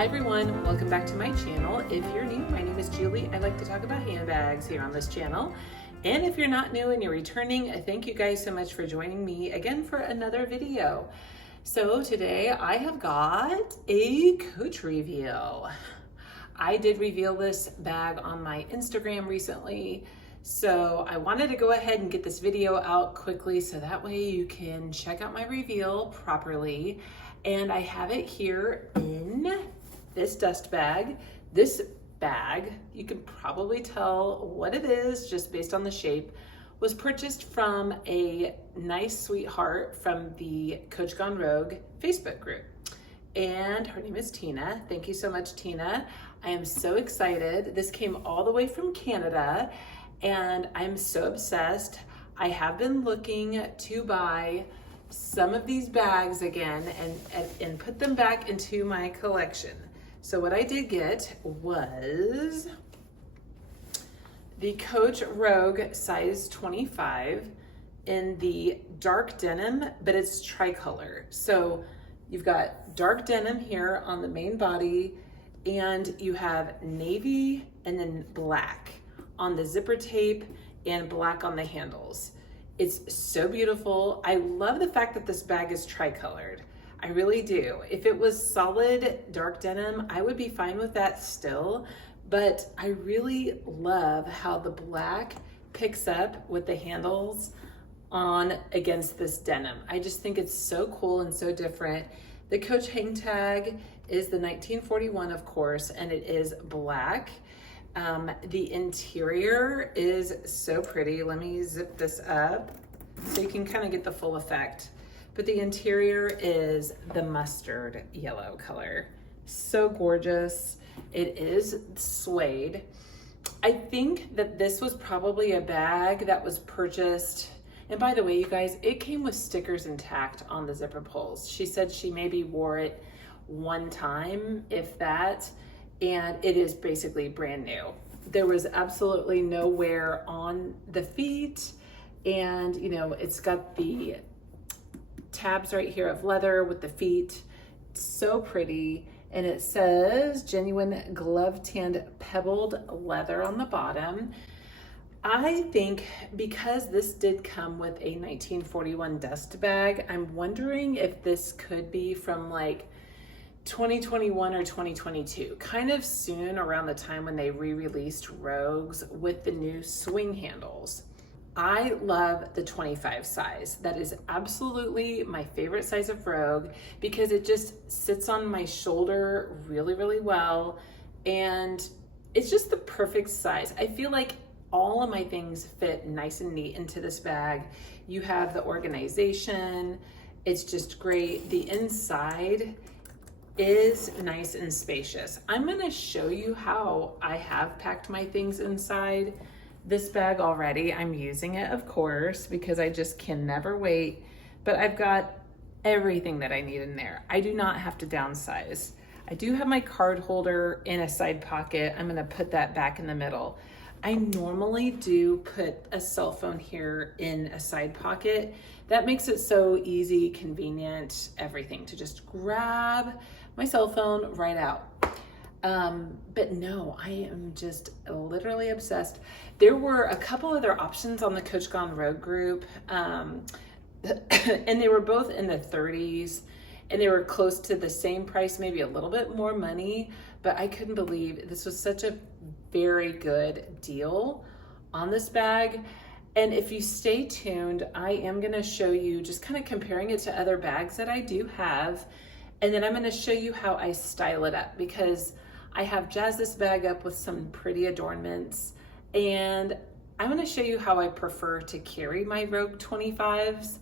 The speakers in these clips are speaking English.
Hi everyone, welcome back to my channel. If you're new, my name is Julie. I like to talk about handbags here on this channel. And if you're not new and you're returning, thank you guys so much for joining me again for another video. So today I have got a Coach reveal. I did reveal this bag on my Instagram recently, so I wanted to go ahead and get this video out quickly so that way you can check out my reveal properly. And I have it here in this dust bag. This bag, you can probably tell what it is just based on the shape, was purchased from a nice sweetheart from the Coach Gone Rogue Facebook group. And her name is Tina. Thank you so much, Tina. I am so excited. This came all the way from Canada and I'm so obsessed. I have been looking to buy some of these bags again and put them back into my collection. So what I did get was the Coach Rogue size 25 in the dark denim, but it's tricolor. So you've got dark denim here on the main body, and you have navy and then black on the zipper tape and black on the handles. It's so beautiful. I love the fact that this bag is tricolored. I really do. If it was solid dark denim, I would be fine with that still, but I really love how the black picks up with the handles on against this denim. I just think it's so cool and so different. The Coach hang tag is the 1941, of course, and it is black. The interior is so pretty. Let me zip this up so you can kind of get the full effect. But the interior is the mustard yellow color. So gorgeous. It is suede. I think that this was probably a bag that was purchased. And by the way, you guys, it came with stickers intact on the zipper pulls. She said she maybe wore it one time, if that, and it is basically brand new. There was absolutely no wear on the feet, and you know, it's got the tabs right here of leather with the feet. So pretty. And it says genuine glove tanned pebbled leather on the bottom. I think because this did come with a 1941 dust bag, I'm wondering if this could be from like 2021 or 2022, kind of soon around the time when they re-released Rogues with the new swing handles. I love the 25 size. That is absolutely my favorite size of Rogue because it just sits on my shoulder really, really well. And it's just the perfect size. I feel like all of my things fit nice and neat into this bag. You have the organization. It's just great. The inside is nice and spacious. I'm gonna show you how I have packed my things inside this bag already. I'm using it, of course, because I just can never wait, but I've got everything that I need in there. I do not have to downsize. I do have my card holder in a side pocket. I'm gonna put that back in the middle. I normally do put a cell phone here in a side pocket. That makes it so easy, convenient, everything, to just grab my cell phone right out. But no, I am just literally obsessed. There were a couple other options on the Coach Gone Rogue group, and they were both in the 30s, and they were close to the same price, maybe a little bit more money, but I couldn't believe this was such a very good deal on this bag. And if you stay tuned, I am gonna show you, just kind of comparing it to other bags that I do have, and then I'm gonna show you how I style it up, because I have jazzed this bag up with some pretty adornments, and I'm gonna show you how I prefer to carry my Rogue 25s,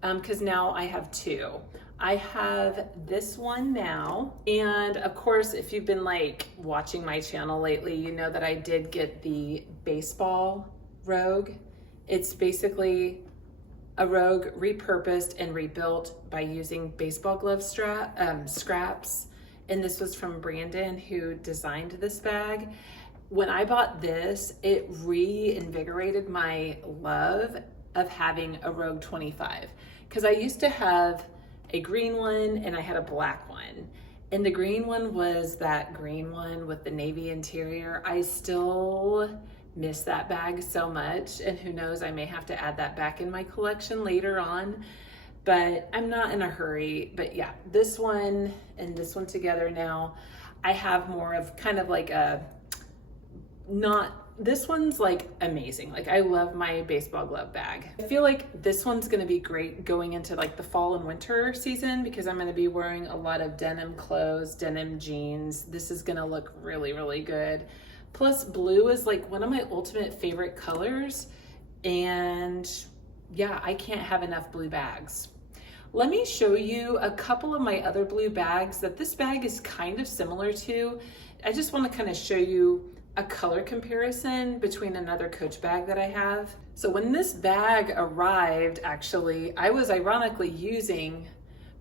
because now I have two. I have this one now, and of course, if you've been like watching my channel lately, you know that I did get the baseball Rogue. It's basically a Rogue repurposed and rebuilt by using baseball glove scraps. And this was from Brandon, who designed this bag. When I bought this, it reinvigorated my love of having a Rogue 25, because I used to have a green one and I had a black one. And the green one was that green one with the navy interior. I still miss that bag so much, and who knows, I may have to add that back in my collection later on, but I'm not in a hurry. But yeah, this one and this one together now, I have more of kind of like a, not, this one's like amazing. Like I love my baseball glove bag. I feel like this one's gonna be great going into like the fall and winter season because I'm gonna be wearing a lot of denim clothes, denim jeans. This is gonna look really, really good. Plus blue is like one of my ultimate favorite colors. And yeah, I can't have enough blue bags. Let me show you a couple of my other blue bags that this bag is kind of similar to. I just wanna kind of show you a color comparison between another Coach bag that I have. So when this bag arrived, actually, I was ironically using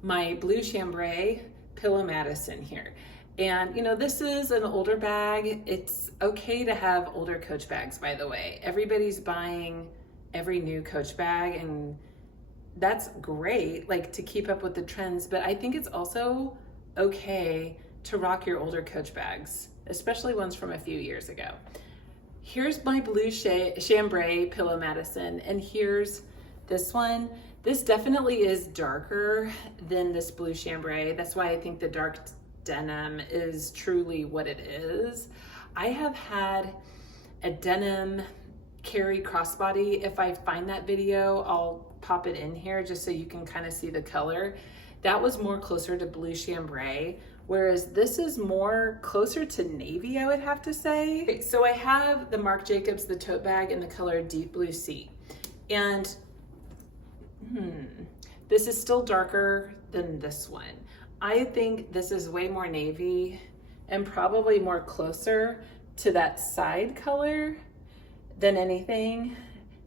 my blue chambray Pillow Madison here. And you know, this is an older bag. It's okay to have older Coach bags, by the way. Everybody's buying every new Coach bag, and that's great, like to keep up with the trends, but I think it's also okay to rock your older Coach bags, especially ones from a few years ago. Here's my blue chambray Pillow Madison, and here's this one. This definitely is darker than this blue chambray. That's why I think the dark denim is truly what it is. I have had a denim carry crossbody. If I find that video, I'll pop it in here just so you can kind of see the color. That was more closer to blue chambray, whereas this is more closer to navy, I would have to say. Okay, so I have the Marc Jacobs, the tote bag in the color Deep Blue Sea. And this is still darker than this one. I think this is way more navy and probably more closer to that side color than anything.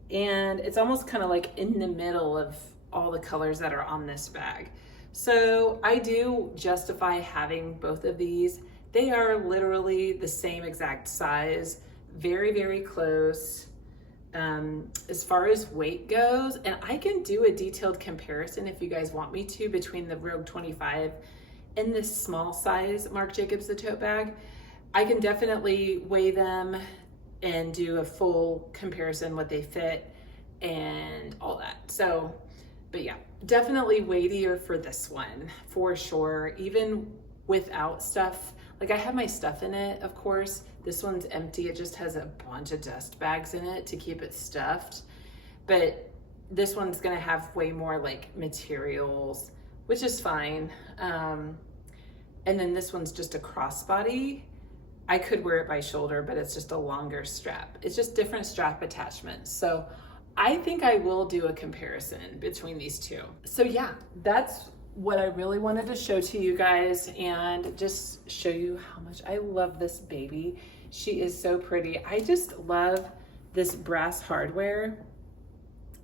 And it's almost kind of like in the middle of all the colors that are on this bag. So I do justify having both of these. They are literally the same exact size, very, very close as far as weight goes. And I can do a detailed comparison if you guys want me to between the Rogue 25 and this small size Marc Jacobs the tote bag. I can definitely weigh them and do a full comparison, what they fit and all that. So, but yeah, definitely weightier for this one, for sure. Even without stuff, like I have my stuff in it, of course. This one's empty. It just has a bunch of dust bags in it to keep it stuffed. But this one's gonna have way more like materials, which is fine. And then this one's just a crossbody. I could wear it by shoulder, but it's just a longer strap. It's just different strap attachments. So I think I will do a comparison between these two. So yeah, that's what I really wanted to show to you guys and just show you how much I love this baby. She is so pretty. I just love this brass hardware.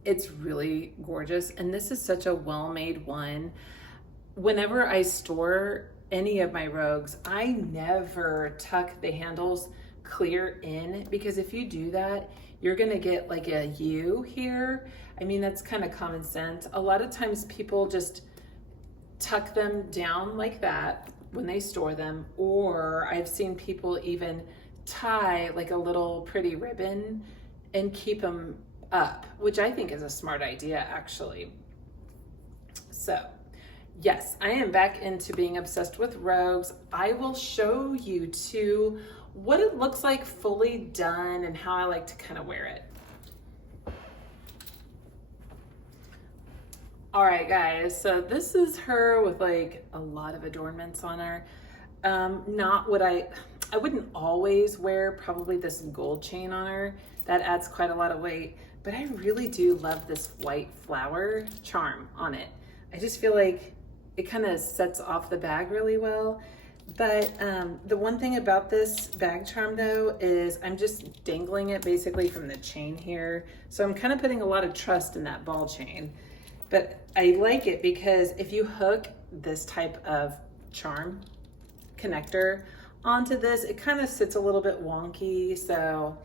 It's really gorgeous. And this is such a well-made one. Whenever I store any of my Rogues, I never tuck the handles clear in, because if you do that, you're gonna get like a U here. I mean, that's kind of common sense. A lot of times people just tuck them down like that when they store them, or I've seen people even tie like a little pretty ribbon and keep them up, which I think is a smart idea actually. So yes, I am back into being obsessed with Rogues. I will show you too what it looks like fully done and how I like to kind of wear it. All right, guys, so this is her with like a lot of adornments on her. Not what I wouldn't always wear probably this gold chain on her. That adds quite a lot of weight, but I really do love this white flower charm on it. I just feel like it kind of sets off the bag really well. But the one thing about this bag charm though is I'm just dangling it basically from the chain here. So I'm kind of putting a lot of trust in that ball chain. But I like it because if you hook this type of charm connector onto this, it kind of sits a little bit wonky. So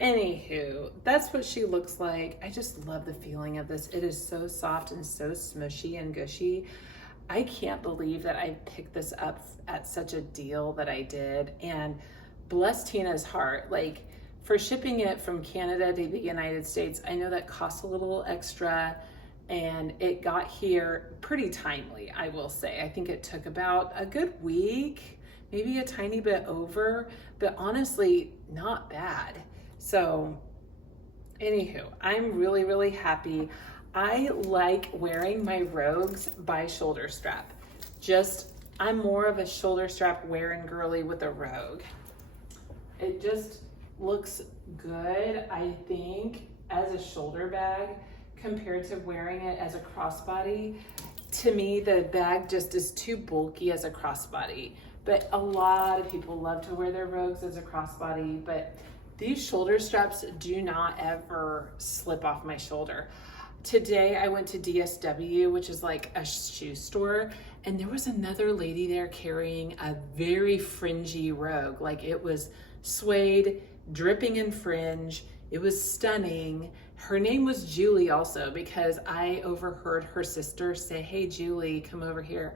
anywho, that's what she looks like. I just love the feeling of this. It is so soft and so smushy and gushy. I can't believe that I picked this up at such a deal that I did, and bless Tina's heart. Like, for shipping it from Canada to the United States, I know that costs a little extra, and it got here pretty timely, I will say. I think it took about a good week, maybe a tiny bit over, but honestly, not bad. So anywho, I'm really, really happy. I like wearing my Rogues by shoulder strap. I'm more of a shoulder strap wearing girly with a Rogue. It just looks good, I think, as a shoulder bag compared to wearing it as a crossbody. To me, the bag just is too bulky as a crossbody, but a lot of people love to wear their Rogues as a crossbody, but these shoulder straps do not ever slip off my shoulder. Today I went to DSW, which is like a shoe store, and there was another lady there carrying a very fringy Rogue. Like, it was suede, dripping in fringe. It was stunning. Her name was Julie also, because I overheard her sister say, "Hey Julie, come over here."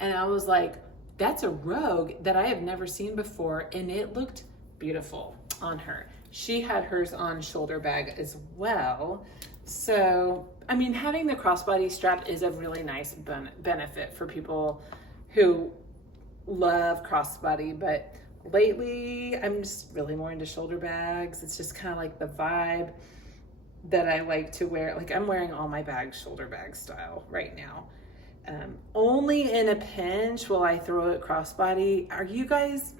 And I was like, that's a Rogue that I have never seen before, and it looked beautiful on her. She had hers on shoulder bag as well. So, I mean, having the crossbody strap is a really nice benefit for people who love crossbody, but lately I'm just really more into shoulder bags. It's just kind of like the vibe that I like to wear. Like, I'm wearing all my bags shoulder bag style right now. Only in a pinch will I throw it crossbody. Are you guys,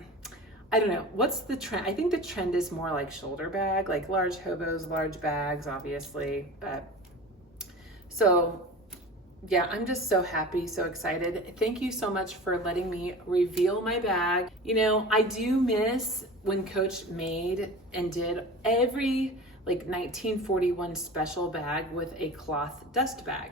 I don't know, what's the trend? I think the trend is more like shoulder bag, like large hobos, large bags, obviously. But so yeah, I'm just so happy, so excited. Thank you so much for letting me reveal my bag. You know, I do miss when Coach made and did every like 1941 special bag with a cloth dust bag.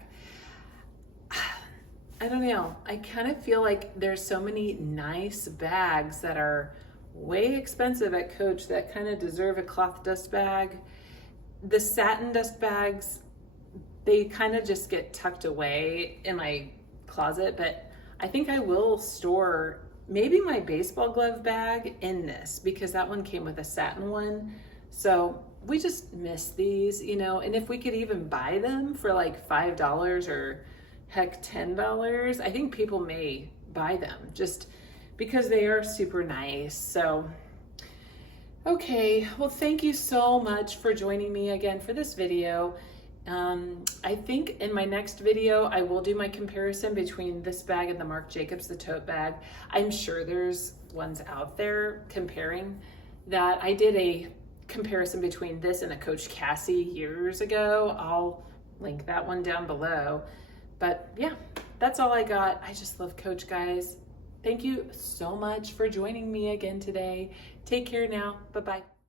I don't know. I kind of feel like there's so many nice bags that are way expensive at Coach that kind of deserve a cloth dust bag. The satin dust bags, they kind of just get tucked away in my closet, but I think I will store maybe my baseball glove bag in this, because that one came with a satin one. So we just miss these, you know, and if we could even buy them for like $5 or heck $10, I think people may buy them just because they are super nice. So okay, well, thank you so much for joining me again for this video. I think in my next video I will do my comparison between this bag and the Marc Jacobs, the tote bag. I'm sure there's ones out there comparing that. I did a comparison between this and a Coach Cassie years ago. I'll link that one down below. But yeah, that's all I got. I just love Coach, guys. Thank you so much for joining me again today. Take care now. Bye-bye.